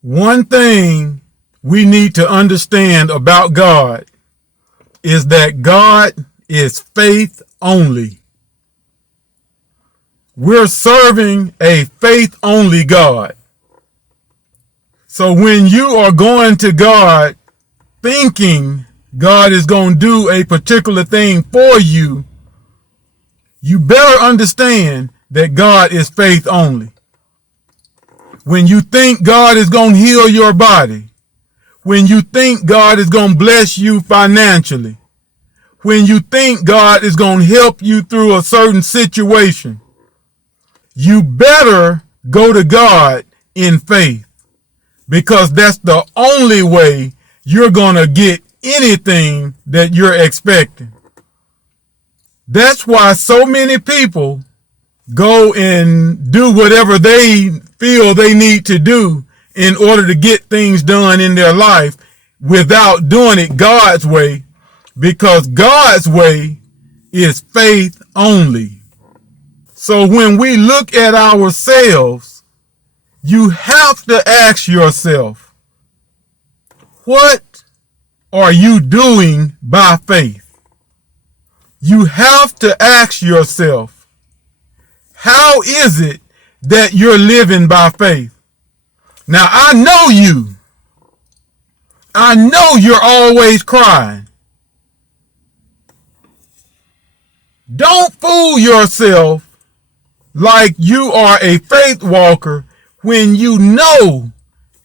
One thing we need to understand about God is that God is faith only. We're serving a faith only God. So when you are going to God thinking God is going to do a particular thing for you, you better understand that God is faith only. When you think God is going to heal your body, when you think God is going to bless you financially, when you think God is going to help you through a certain situation, you better go to God in faith, because that's the only way you're going to get anything that you're expecting. That's why so many people go and do whatever they feel they need to do in order to get things done in their life without doing it God's way, because God's way is faith only. So when we look at ourselves, you have to ask yourself, what are you doing by faith? You have to ask yourself, how is it that you're living by faith? Now, I know you. I know you're always crying. Don't fool yourself like you are a faith walker when you know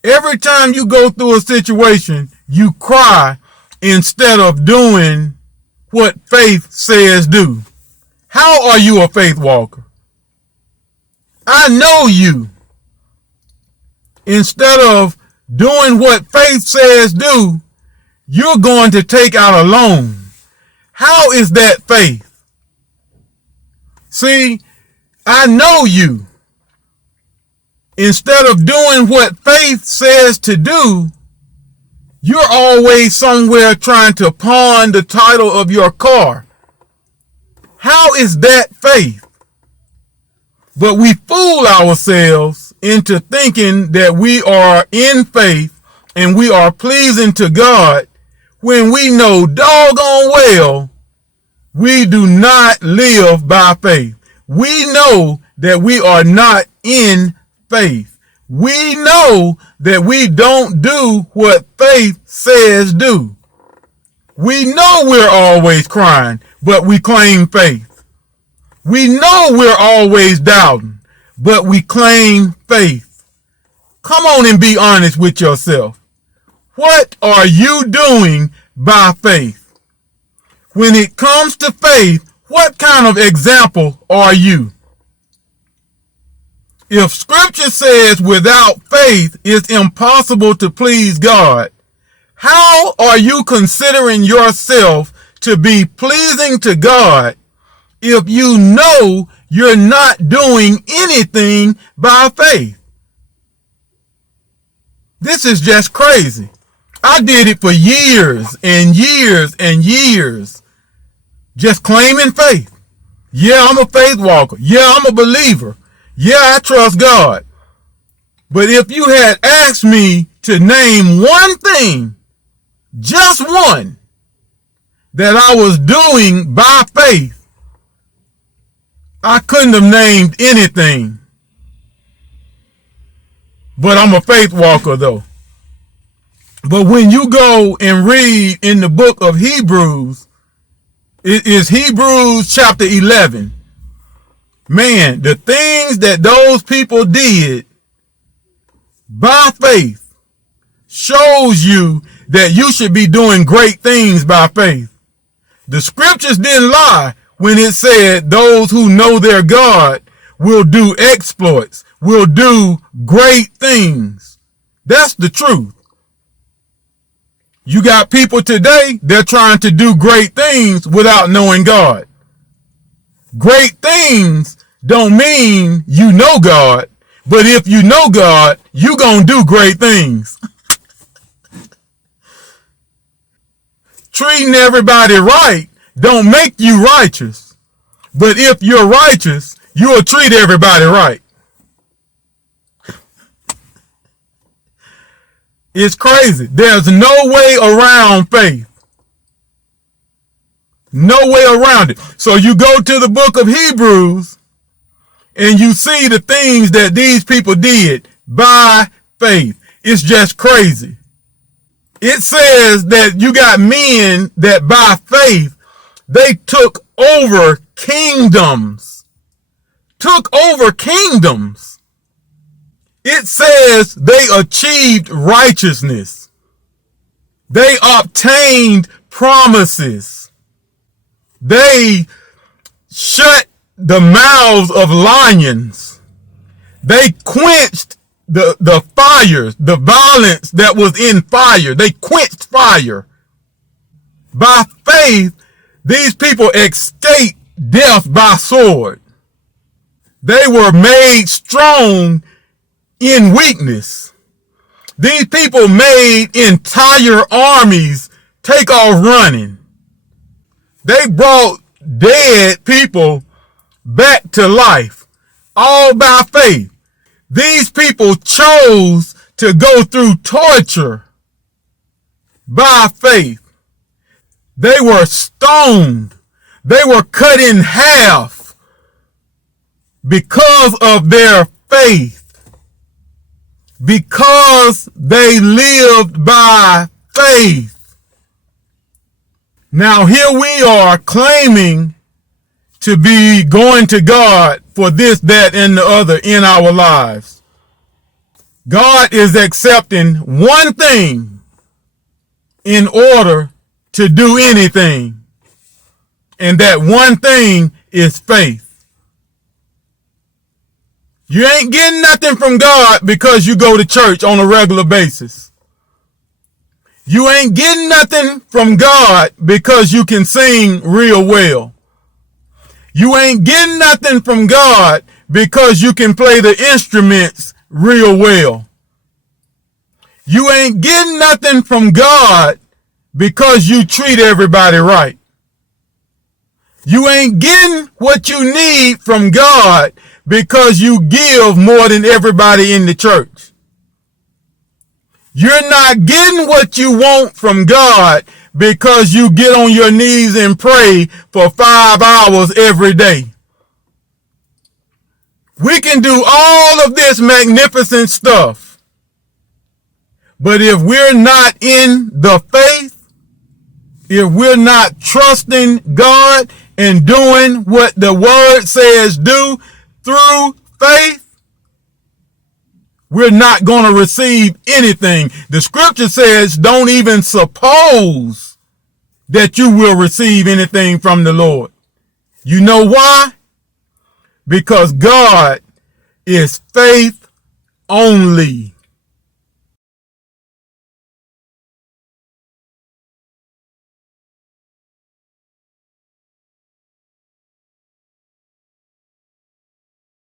every time you go through a situation, you cry instead of doing what faith says do. How are you a faith walker? I know you. Instead of doing what faith says do, you're going to take out a loan. How is that faith? See, I know you. Instead of doing what faith says to do, you're always somewhere trying to pawn the title of your car. How is that faith? But we fool ourselves into thinking that we are in faith and we are pleasing to God when we know doggone well we do not live by faith. We know that we are not in faith. We know that we don't do what faith says do. We know we're always crying, but we claim faith. We know we're always doubting, but we claim faith. Come on and be honest with yourself. What are you doing by faith? When it comes to faith, what kind of example are you? If scripture says without faith it's impossible to please God, how are you considering yourself to be pleasing to God if you know you're not doing anything by faith? This is just crazy. I did it for years and years and years, just claiming faith. Yeah, I'm a faith walker. Yeah, I'm a believer. Yeah, I trust God. But if you had asked me to name one thing, just one, that I was doing by faith, I couldn't have named anything. But I'm a faith walker though. But when you go and read in the book of Hebrews, it is Hebrews chapter 11. Man, the things that those people did by faith shows you that you should be doing great things by faith. The scriptures didn't lie when it said those who know their God will do exploits, will do great things. That's the truth. You got people today, they're trying to do great things without knowing God. Great things don't mean you know God, but if you know God, you gonna do great things. Treating everybody right don't make you righteous, but if you're righteous, you'll treat everybody right. It's crazy. There's no way around faith. No way around it. So you go to the book of Hebrews and you see the things that these people did by faith. It's just crazy. It says that you got men that by faith, they took over kingdoms. Took over kingdoms. It says they achieved righteousness. They obtained promises. They shut the mouths of lions. They quenched the fires, the violence that was in fire. They quenched fire. By faith, these people escaped death by sword. They were made strong in weakness. These people made entire armies take off running. They brought dead people back to life, all by faith. These people chose to go through torture by faith. They were stoned. They were cut in half because of their faith. Because they lived by faith. Now here we are claiming to be going to God for this, that, and the other in our lives. God is accepting one thing in order to do anything. And that one thing is faith. You ain't getting nothing from God because you go to church on a regular basis. You ain't getting nothing from God because you can sing real well. You ain't getting nothing from God because you can play the instruments real well. You ain't getting nothing from God because you treat everybody right. You ain't getting what you need from God because you give more than everybody in the church. You're not getting what you want from God because you get on your knees and pray for 5 hours every day. We can do all of this magnificent stuff, but if we're not in the faith, if we're not trusting God and doing what the word says do through faith, we're not going to receive anything. The scripture says don't even suppose that you will receive anything from the Lord. You know why? Because God is faith only.